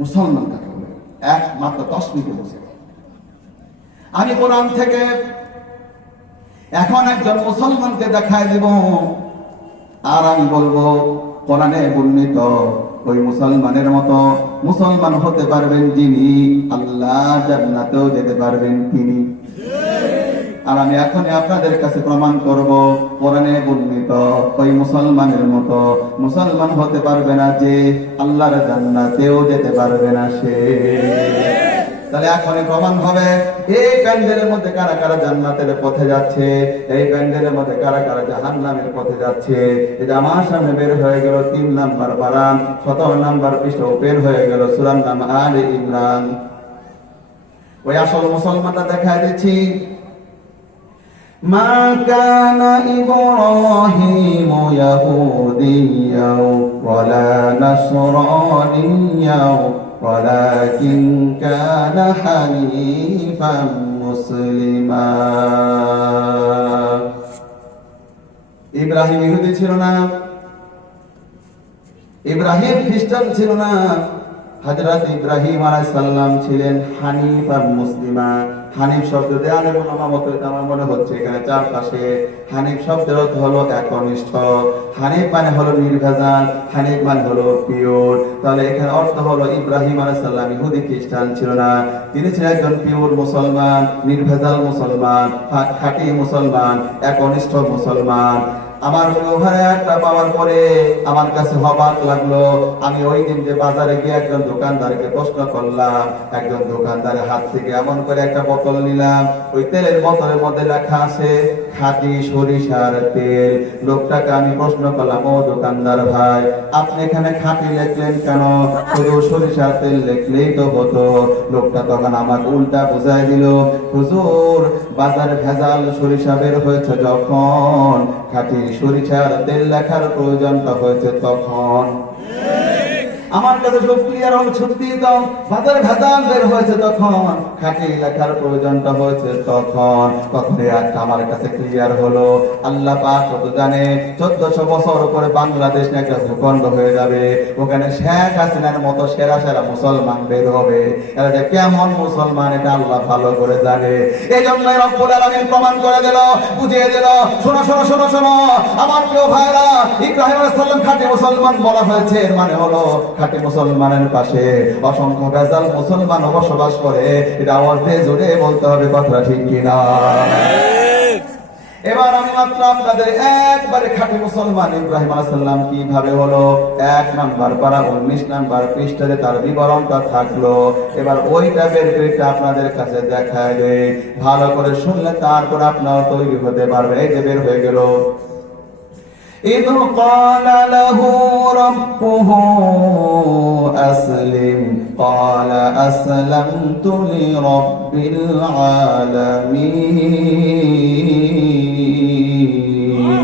মুসলমান কাকে বলে একমাত্র 10 মিনিটে বসে। আমি কোরআন থেকে এখন একজন মুসলমানকে দেখায় দিব, আর আমি বলবো কোরআনে বর্ণিত ওই মুসলমানের মতো মুসলমান হতে পারবেন যিনি, আল্লাহ জান্নাতেও যেতে পারবেন তিনি। আর আমি এখন আপনাদের কাছে প্রমাণ করব কোরআনে বর্ণিত ওই মুসলমানের মতো মুসলমান হতে পারবে না যে, আল্লাহর জান্নাতেও যেতে পারবে না সে। তাহলে এখনই প্রমাণ হবে এই প্যান্ডেলের মধ্যে কারা কারা জান্নাতের পথে যাচ্ছে, এই প্যান্ডেলের মধ্যে কারা কারা জাহান্নামের পথে যাচ্ছে। এটা আমার সামনে বের হয়ে গেল 3 নাম্বার পারা 17 নাম্বার পৃষ্ঠা ওপেন হয়ে গেল সূরা নাম আলে ইমরান। ওই আসল মুসলমানটা দেখায় দিচ্ছি। মা কানা ইব্রাহিমু ইয়াহুদিয়্যাও ওয়ালা নাসরানিয়্যাও ওয়ালাকিন কানা হানিফান মুসলিমা। ইব্রাহিম ইহুদি ছিল না, ইব্রাহিম খ্রিস্টান ছিল না, হযরত ইব্রাহিম আলাইহিস সালাম ছিলেন হানিফ আর মুসলিমা। হানিফ শব্দ দিয়ে আমার মনে হচ্ছে এখানে চারপাশে হানিফ শব্দের অর্থ হলো একনিষ্ঠ, হানিফ মানে হলো নির্ভেজাল, হানিফ মানে হলো পিওর। তাহলে এখানে অর্থ হলো ইব্রাহিম আলাইহিস সালাম ইহুদি খ্রিস্টান ছিল না, তিনি ছিলেন একজন পিওর মুসলমান, নির্ভেজাল মুসলমান, খাঁটি মুসলমান, একনিষ্ঠ মুসলমান। আমার একটা পাওয়ার পরে আমার কাছে অবাক লাগলো। আমি ওই দিন যে বাজারে গিয়ে একজন দোকানদারকে প্রশ্ন করলাম, একজন দোকানদারের হাত থেকে এমন করে একটা বোতল নিলাম, ওই তেলের বোতলের মধ্যে লেখা আছে খাঁটি সরিষার তেল। লোকটাকে আমি প্রশ্ন করলাম, ও দোকানদার ভাই, আপনি এখানে খাঁটি লিখলেন কেন? শুধু সরিষার তেল লিখলেই তো হতো। লোকটা তখন আমাকে উল্টা বুঝাই দিল, হুজুর বাজারে ভেজাল সরিষা বের হয়েছে যখন, খাঁটি সরিষার তেল লেখার প্রয়োজনটা হয়েছে তখন। আমার কাছে সব ক্লিয়ার হল, সত্যি তো বাজারে ভেজাল বের হয়েছে তখন, খাঁটি লেখার প্রয়োজনটা হয়েছে তখন। তখন একটা আমার কাছে ক্লিয়ার হলো, আল্লাহ পাক কত জানে 1400 বছর পরে বাংলাদেশ একটা ভূখণ্ড হয়ে যাবে, ওখানে শেখ হাসিনার মতো সেরা সেরা মুসলমান বের হবে। এরা যে কেমন মুসলমান এটা আল্লাহ ভালো করে জানে। এই জন্যই রব্বুল আলামিন প্রমাণ করে দিল, বুঝিয়ে দিল, শোনো শোনো শোনো শোনো আমার প্রিয় ভাইরা, ইব্রাহিম আলাইহিস সালাম খাঁটি মুসলমান বলা হয়েছে, এর মানে হলো খাঁটি মুসলমানের পাশে অসংখ্য ভেজাল মুসলমান বসবাস করে। এটা আওয়াজ দিয়ে জোরে বলতে হবে, কথা ঠিক কিনা? এবার আমি মাত্র আপনাদের একবারে খাঁটি মুসলমান ইব্রাহিম আলাইহিস সালাম কিভাবে হলো 1 নাম্বার পারা 19 নাম্বার পৃষ্ঠাতে তার বিবরণটা থাকলো। এবার ওইটা বের করে আপনাদের কাছে দেখায় দেই, ভালো করে শুনলে তারপর আপনারা তৈরি হতে পারবেন। এই যে বের হয়ে গেল, إذ قال له ربه أسلم قال أسلمت لرب العالمين।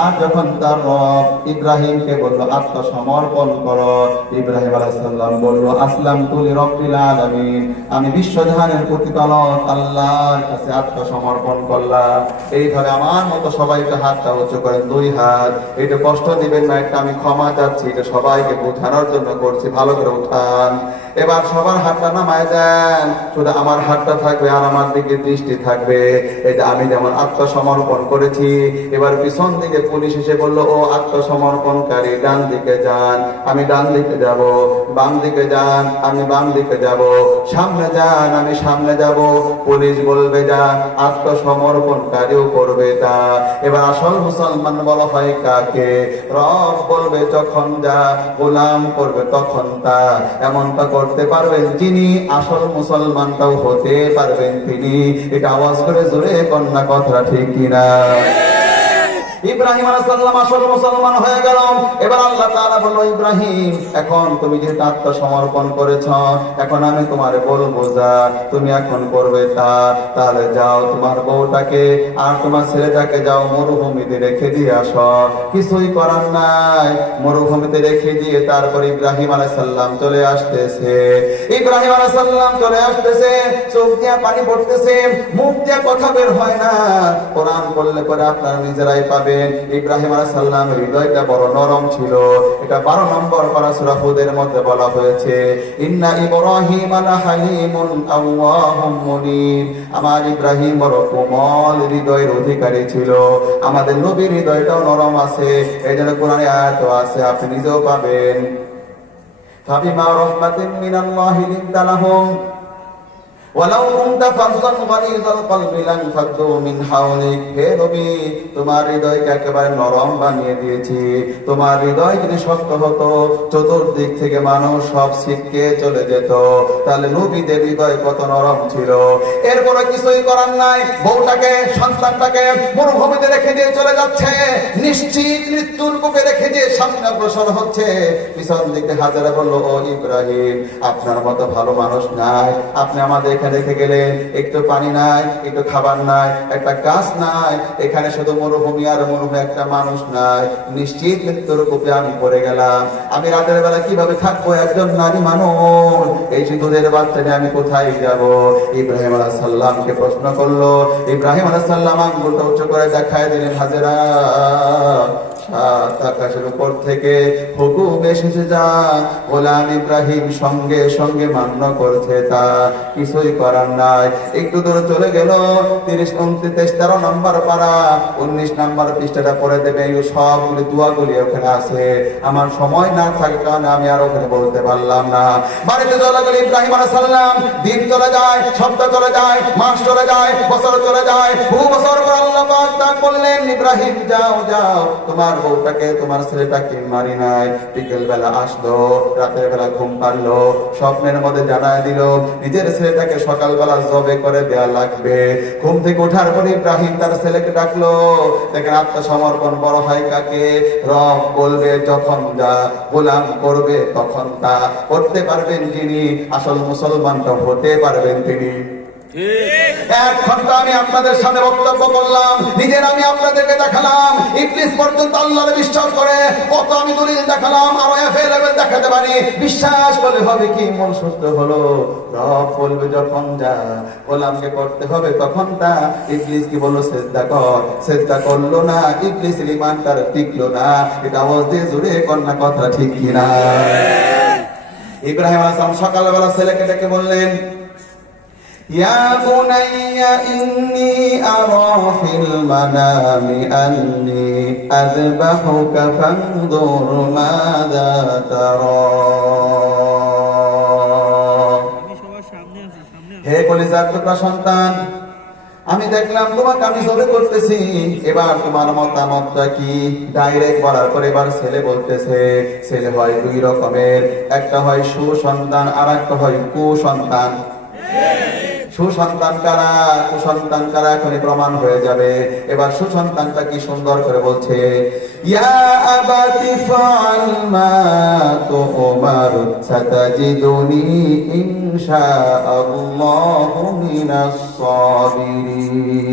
আর যখন তার রব ইব্রাহিমকে বলল আত্মসমর্পণ করো, ইব্রাহিম আলাইহিস সালাম বলল আসলামতু লিরাব্বিল আলামিন, আমি বিশ্বজাহানের প্রতিপালক আল্লাহর কাছে আত্মসমর্পণ করলাম। এইভাবে আমার মতো সবাইকে হাতটা উঁচু করেন, 2 হাত। এটা কষ্ট দিবেন না, এটা আমি ক্ষমা চাচ্ছি, এটা সবাইকে বোঝানোর জন্য করছি, ভালো করে উঠান। এবার সবার হাতটা নামায় দেন, শুধু আমার হাতটা থাকবে আর আমার দিকে দৃষ্টি থাকবে। এই যে আমি যেমন আত্মসমর্পণ করেছি, এবার পিছন দিকে পুলিশ এসে বলল, ও আত্মসমর্পণকারী ডান দিকে যান, আমি ডান দিকে যাব, বাম দিকে যান, আমি বাম দিকে যাব, সামনে যান, আমি সামনে যাব। পুলিশ বলবে যা, আত্মসমর্পণকারীও করবে তা। এবার আসল মুসলমান বলা হয় কাকে? রব বলবে যখন যা, গোলাম করবে তখন তা। এমনটা করতে পারবেন যিনি, আসল মুসলমানটাও হতে পারবেন তিনি। এটা আওয়াজ করে জোরে কন্যা, কথা ঠিক কিনা? ইব্রাহিম আলাইহিস সালাম আসল মুসলমান হয়ে গেল। এবার আল্লাহ তাআলা বলল, ইব্রাহিম এখন তুমি যেহেতু আত্মসমর্পণ করেছ, এখন আমি তোমারে বলবো যা, তুমি এখন করবে তা। তাহলে যাও তোমার বউটাকে আর তোমার ছেলেটাকে যাও মরুভূমিতে রেখে দিয়ে আসো। কিছুই করার নাই, মরুভূমিতে রেখে দিয়ে তারপর ইব্রাহিম আলাইহিস সালাম চলে আসতেছে। ইব্রাহিম আলাইহিস সালাম চলে আসতেছে, চোখ দিয়ে পানি পড়তেছে, মুখ দিয়ে কথা বের হয় না। কোরআন পড়লে পরে আপনারা নিজেরাই পাবে পাবেন ইব্রাহিম আলাইহিস সালামের হৃদয়টা বড় নরম ছিল। এটা 12 নম্বর পারা সূরা হুদের মধ্যে বলা হয়েছে, ইন্না ইব্রাহিম লাহালিমুন আওয়াহুম মুনিব। আমার ইব্রাহিম বড় কোমল হৃদয়ের অধিকারী ছিল। আমাদের নবীর হৃদয়টাও নরম আছে, এই জন্য কোরআনে আয়াত আছে, আপনি নিজেও পাবেন। ফাবিমা রাহমাতিন মিনাল্লাহি লিনতা লাহুম ওয়ালাউ কুনতা ফাযযান গালিযাল কলবি লানফাদ্দু মিন হাওলিক। হে নবী, তোমার হৃদয়কে একেবারে নরম বানিয়ে দিয়েছি। তোমার হৃদয় যদি শক্ত হতো, চতুর্দিক থেকে মানুষ সব ছিটকে চলে যেত। তাহলে নবীদের হৃদয় কত নরম ছিল। এরপরে কিছুই করার নাই, বউটাকে সন্তানটাকে মরুভূমিতে রেখে দিয়ে চলে যাচ্ছে, নিশ্চিত মৃত্যুর বুকে রেখে দিয়ে সামনে অগ্রসর হচ্ছে। পিছন দিকে হাজারা বলল, ও ইব্রাহিম, আপনার মতো ভালো মানুষ নাই, আপনি আমাদের রেখে গেলেন, একটু পানি নাই, একটু খাবার নাই, একটা গাছ নাই, এখানে শুধু মরুভূমি আর মরুভূমি, একটা মানুষ নাই, নিশ্চিত মৃত্যুর কূপে আমি পড়ে গেলাম। আমি রাতের বেলা কিভাবে থাকবো, একজন নারী মানুষ, এই দুধের বাচ্চা নিয়ে আমি কোথায় যাব? ইব্রাহিম আলাইহিস সালামকে প্রশ্ন করলো। ইব্রাহিম আলাইহিস সালাম আঙ্গুলটা উঁচু করে দেখায় দিলেন, হাজেরা, আকাশের উপর থেকে হুকুম এসেছে, যা। গোলাম ইব্রাহিম সঙ্গে সঙ্গে মান্য করছে, তা কিছুই করার নাই। একটু দূরে চলে গেল, 30, 29, 13 নম্বর পারা, 19 নম্বর পৃষ্ঠাটা পড়ে দেবে। সবগুলি দোয়াগুলি ওখানে আছে। আমার সময় না থাকার কারণে আমি আর ওখানে বলতে পারলাম না। বাড়িতে চলে গেল ইব্রাহিম আলাইহিস সালাম। দিন চলে যায়, সপ্তাহ চলে যায়, মাস চলে যায়, বছর চলে যায়। বহু বছর পর আল্লাহ পাক তাকে বললেন, ইব্রাহিম যাও যাও, তোমার বউটাকে, তোমার ছেলেটাকে মারি নাই। বিকেল বেলা আসলো, রাতের বেলা ঘুম পারলো, স্বপ্নের মধ্যে জানায় দিল নিজের ছেলেটাকে সকালবেলা জবে করে দেয়া লাগবে। ঘুম থেকে ওঠার পরে ইব্রাহিম তার ছেলেকে ডাকলো। দেখেন, আত্মসমর্পণ বড় হয় কাকে? রব বলবে যখন যা, গোলাম করবে তখন তা। করতে পারবেন তিনি, আসল মুসলমানটা হতে পারবেন তিনি। 1 ঘন্টা আমি আপনাদের সামনে বক্তব্য করলাম, নিজের আমি আপনাদেরকে দেখালাম, ইবলিস পর্যন্ত আল্লাহর বিশ্বাস করে কত আমি দলিল দেখালাম, আরো এভেলেবল দেখাতে পারি। বিশ্বাস করলে হবে কি? মন সুস্থ হলো। রব বলবে যখন যা, গোলামকে করতে হবে তখন তা। ইবলিস কি বললো? সেজদা কর, সেজদা করলো না। ইবলিসের ঈমান তার টিকলো না। এটা আওয়াজ দিয়ে জোরে কন্যা, কথা ঠিক কিনা? ইব্রাহিম আলাইহিস সালাম সকালবেলা ছেলেকে ডেকে বললেন, ইয়া বুনাইয়া ইন্নী আরা ফিল মানামি আন্নী আযবাহুকা ফানজুর মাযা তারা। হে কলিজার টুকরা সন্তান, আমি দেখলাম তোমাকে আমি জবে করতেছি, এবার তোমার মতামতটা কি? ডাইরেক্ট বলার পরে এবার ছেলে বলতেছে, ছেলে হয় 2 রকমের, একটা হয় সুসন্তান আর একটা হয় কুসন্তান। সুসন্তান কারা, কুসন্তান কারা এখনই প্রমাণ হয়ে যাবে। এবার সুসন্তানটা কি সুন্দর করে বলছে, ইয়া আবাতি ফাআল মা তুমার সাতাজিদুনি ইনশাআল্লাহু মিনাস সাবিরিন।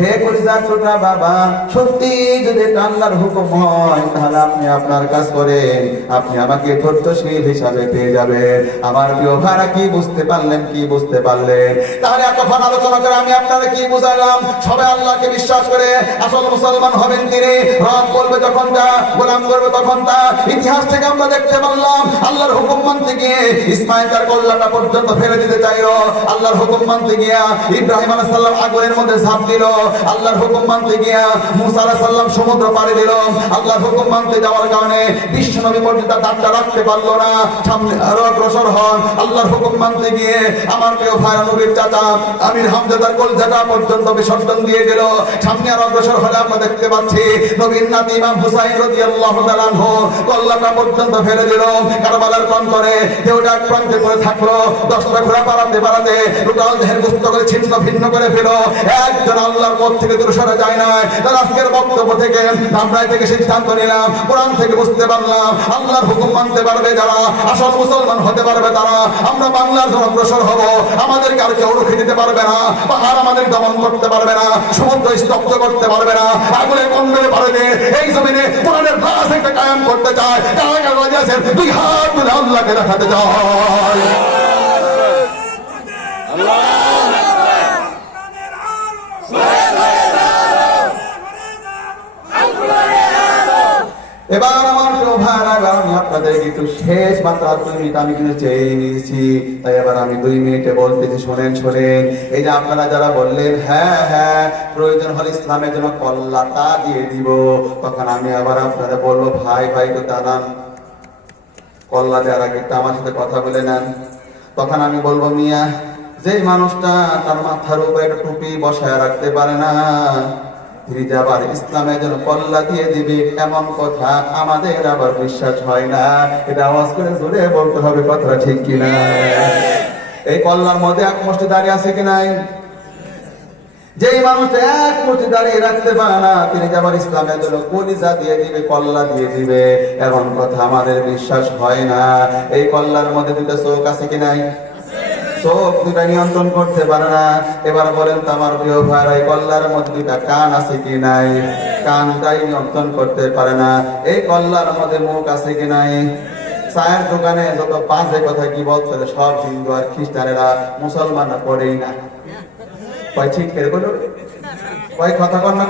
হে কলিজার টুকরা বাবা, সত্যি যদি আল্লাহর হুকুম হয় তাহলে আপনি আপনার কাজ করেন, আপনি আমাকে ধৈর্যশীল হিসাবে পেয়ে যাবেন। আমার প্রিয় ভাইরা, কি বুঝতে পারলেন? কি বুঝতে পারলেন? তাহলে এতক্ষণ আলোচনা করে আমি আপনারা কি বুঝাইলাম? সবাই আল্লাহকে বিশ্বাস করে আসল মুসলমান হবেন তিনি। রব বলবে যখন যা, গোলাম করবে তখন তা। ইতিহাস থেকে আমরা দেখতে পারলাম, আল্লাহর হুকুম মানতে গিয়ে ইসমাঈল তার কল্লাটা পর্যন্ত ফেলে দিতে চাইলো। আল্লাহর হুকুম মানতে গিয়া ইব্রাহিম আলাইহিস সালাম আগুনের মধ্যে ঝাঁপ দিল। আল্লাহর হুকুম মানতে গিয়া মুসা আলাইহিস সালাম সমুদ্র পাড়ি দিল। আল্লাহর হুকুম মানতে যাওয়ার কারণে বিশ্ব নবী পর্যন্ত দাঁতটা রাখতে পারলো না, সামনে আরো অগ্রসর হন। আল্লাহর হুকুম মানতে গিয়ে আমার প্রিয় ভাই নবীর চাচা আমির হামজা তার কলজাটা পর্যন্ত বিসর্জন দিয়ে দিল। সামনে আর অগ্রসর হলে আমরা দেখতে পাচ্ছি নবীর নাতি ইমাম হুসাইন রাদিয়াল্লাহু তাআলা আনহু কল্লাটা পর্যন্ত ফেলে দিল। কারবালার প্রান্তরে দেহটা এক প্রান্তে করে থাকলো, 10টা ঘোড়া পালাতে পালাতে টোটাল দেহের গোশত করে ছিন্ন ভিন্ন করে ফেল। একজন আল্লাহর পথ থেকে দূরে সরে যায় না। তার আজকের বক্তব্য থেকে আমরা থেকে সিদ্ধান্ত নিলাম, কোরআন থেকে বুঝতে পারলাম, আল্লাহর হুকুম মানতে পারবে যারা, আসল মুসলমান হতে পারবে তারা। আমরা বাংলার জন্য অগ্রসর হব, আমাদেরকে আর কেউ রুখে দিতে পারবে না, পাহাড় আমাদের দমন করতে পারবে না, সমুদ্র স্তব্ধ করতে পারবে না। আগুনের কন্ডলে পারে এই জমিনে কোরআনের রাজ একটা কায়েম করতে চায়, কারা রাজি আছেন? 2 হাত তুলে আল্লাহকে দেখাতে চায়। এবার আমার প্রিয় ভাইরা, এবার আমি আপনাদেরকে একটু শেষ মাত্র 2 মিনিট আমি কিন্তু চেয়ে নিয়েছি, তাই এবার আমি 2 মিনিটে বলতেছি, শোনেন। এই যে আপনারা যারা বললেন হ্যাঁ হ্যাঁ প্রয়োজন হলে ইসলামের জন্য কল্লাটা দিয়ে দিব, তখন আমি আবার আপনারা বলবো ভাই তো দাঁড়ান, কল্লা দেওয়ার আগে একটু আমার সাথে কথা বলে নেন। তখন আমি বলবো মিয়া, যে মানুষটা তার মাথার উপরে একটা টুপি বসায় রাখতে পারে না, তিনি যে আবার ইসলামের জন্য কল্লা দিয়ে দিবে, এমন কথা আমাদের আবার বিশ্বাস হয় না। এটা আওয়াজ করে জোরে বলতে হবে, কথাটা ঠিক কিনা? এই কল্লার মধ্যে এক মুষ্টি দাঁড়িয়ে আছে কি নাই? যেই মানুষটা এক মুষ্টি দাঁড়িয়ে রাখতে পারে না, তিনি যে আবার ইসলামের জন্য কলিজা দিয়ে দিবে, কল্লা দিয়ে দিবে, এমন কথা আমাদের বিশ্বাস হয় না। এই কল্লার মধ্যে 2টা চোখ আছে কি নাই? চোখ 2টা নিয়ন্ত্রণ করতে পারে না। এবার বলেন তো আমার প্রিয় ভাই, এই কল্লার মধ্যে 2টা কান আছে কি নাই? কানটাই নিয়ন্ত্রণ করতে পারে না। এই কল্লার মধ্যে মুখ আছে কি নাই? চায়ের দোকানে যত বাজে কথা কি বলছে সব হিন্দু আর খ্রিস্টানেরা, মুসলমানরা পড়েই না। কয় ঠিক করে বলো, কয় কথা কর না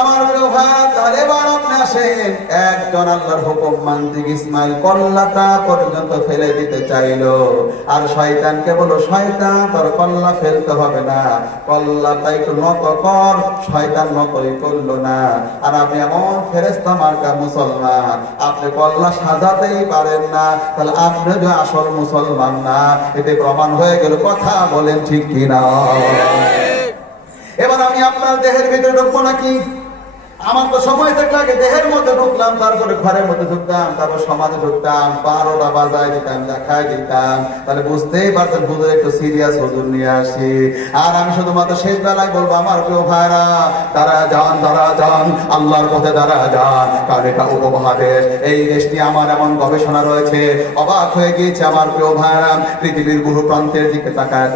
আমার ভাই। তাহলে এবার আপনি আসেন, একজন আল্লাহর হুকুম মানতে ইসমাইল কল্লাটা পর্যন্ত ফেলে দিতে চাইলো, আর শয়তানকে বলো শয়তান তোর কল্লা ফেলতে হবে না, কল্লাটা একটু নত কর। শয়তান নতই করলো না। আর আপনি এমন ফেরেশতা মার্কা মুসলমান, আপনি কল্লা সাজাতেই পারেন না, তাহলে আপনি যে আসল মুসলমান না, এতে প্রমাণ হয়ে গেল। কথা বলেন ঠিক কিনা? এবার আমি আপনার দেহের ভিতরে ঢুকবো নাকি? আমার তো সময় থাকলে আগে দেহের মধ্যে ঢুকলাম, তারপরে ঘরের মধ্যে ঢুকতাম, তারপর সমাজে ঢুকতাম, 12টা বাজায় দিতাম, দেখায় দিতাম। তাহলে বুঝতেই পারছেন হুজুর একটু সিরিয়াস হুজুর নিয়ে আসি। আর আমি শুধুমাত্র শেষ বেলায় বলবো আমার প্রিয় ভাইরা, তারা যান আল্লাহর পথে, তারা যান, কারণ এটা উপমহাদেশ। এই দেশটি আমার এমন গবেষণা রয়েছে, অবাক হয়ে গিয়েছে আমার প্রিয় ভাইরা। পৃথিবীর বহু প্রান্তের দিকে তাকায়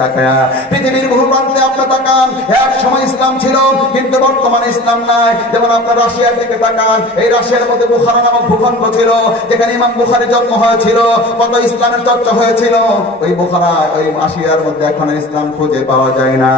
পৃথিবীর বহু প্রান্তে আপনি তাকান, এক সময় ইসলাম ছিল, কিন্তু বর্তমানে ইসলাম নাই। যেমন আপনার রাশিয়ার দিকে তাকান, এই রাশিয়ার মধ্যে বুখারা নামক ভূখণ্ড ছিল, যেখানে ইমাম বুখারীর জন্ম হয়েছিল, কত ইসলামের চর্চা হয়েছিল। ওই বুখারা, ওই রাশিয়ার মধ্যে এখন ইসলাম খুঁজে পাওয়া যায় না।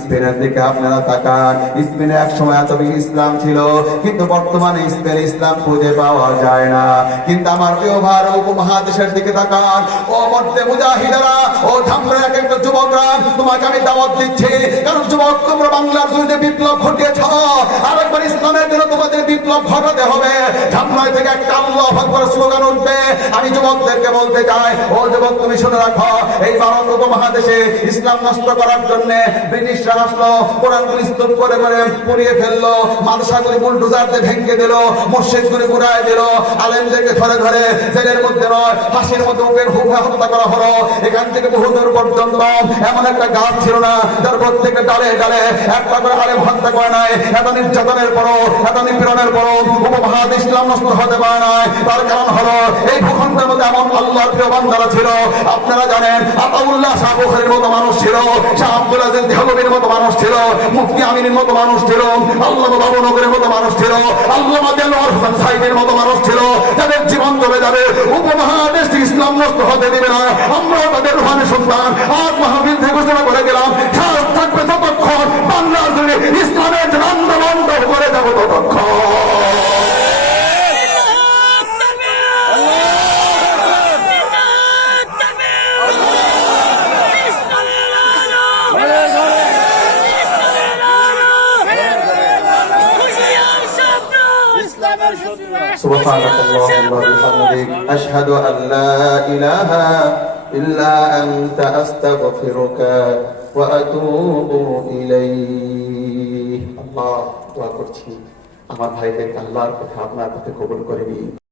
স্পেনের দিকে আপনারা তাকান, স্পেনে এক সময় এত বেশি ইসলাম ছিল, কিন্তু বর্তমানে স্পেনে ইসলাম খুঁজে পাওয়া যায় না। কিন্তু আমার প্রিয় ভারত উপমহাদেশের দিকে তাকান, ও মধ্যে মুজাহিদেরা, ও ধামরা এক একটা যুবকরা, তোমাকে আমি দাওয়াত দিচ্ছি, কারণ যুবক তোমরা বাংলার জমিতে বিপ্লব ঘটিয়েছ, আরেকবার ইসলামের জন্য তোমাদের বিপ্লব ঘটাতে হবে। ধামরাই থেকে একটা আল্লাহু আকবার স্লোগান উঠবে। আমি যুবকদেরকে বলতে চাই, ও যুবক তুমি শুনে রাখো, এই ভারত উপমহাদেশে ইসলাম নষ্ট করার জন্য ব্রিটিশরা আসলো, কোরআনগুলি স্তূপ করে পুড়িয়ে ফেললো, মাদ্রাসাগুলি বুলডোজার দিয়ে ভেঙে দিল, মসজিদগুলি পুড়ায় দিল, আলেমদেরকে ধরে জেলের মধ্যে নয় ফাঁসির মধ্যে উপের হুফে হত্যা করা হলো। এখান থেকে বহু দূর পর্যন্ত এমন একটা গাছ ছিল না যার প্রত্যেকটা ডালে একটা করে আলেম হত্যা করে নাই। এত নির্যাতনের পরও, এত নিপীড়নের পরও উপমহাদেশ ইসলাম নষ্ট হতে পারে নাই। তার কারণ হলো এই ভূখণ্ডের মধ্যে এমন আল্লাহর প্রিয় বান্দারা ছিল। আপনারা জানেন আতাউল্লাহ শাহ বুখারীর মতো মানুষ ছিল, শাহ আব্দুল আজিজ দেহলভীর মতো মানুষ ছিল, মুফতি আমিনের মতো মানুষ ছিল, আল্লামা বাবুনগরের মতো মানুষ ছিল, আল্লামা দেলোয়ার হোসেন সাইদের মতো মানুষ ছিল, যাদের জীবন চলে যাবে, উপমহাদেশ ইসলাম নষ্ট হতে দিবে না। আমরা তাদের রুহানি সন্তান। আজ মাহফিল থেকে ঘোষণা করে গেলাম, সাহস থাকবে ততক্ষণ বাংলার জন্য ইসলামের আন্দোলন করে যাবো ততক্ষণ। سبحانك اللهم وبحمدك أشهد أن لا إله إلا أنت أستغفرك وأتوب إليك। আল্লাহ দোয়া করছি আমার ভাইদেরকে আল্লাহর কথা আপনার কাছে কবুল করে নিন।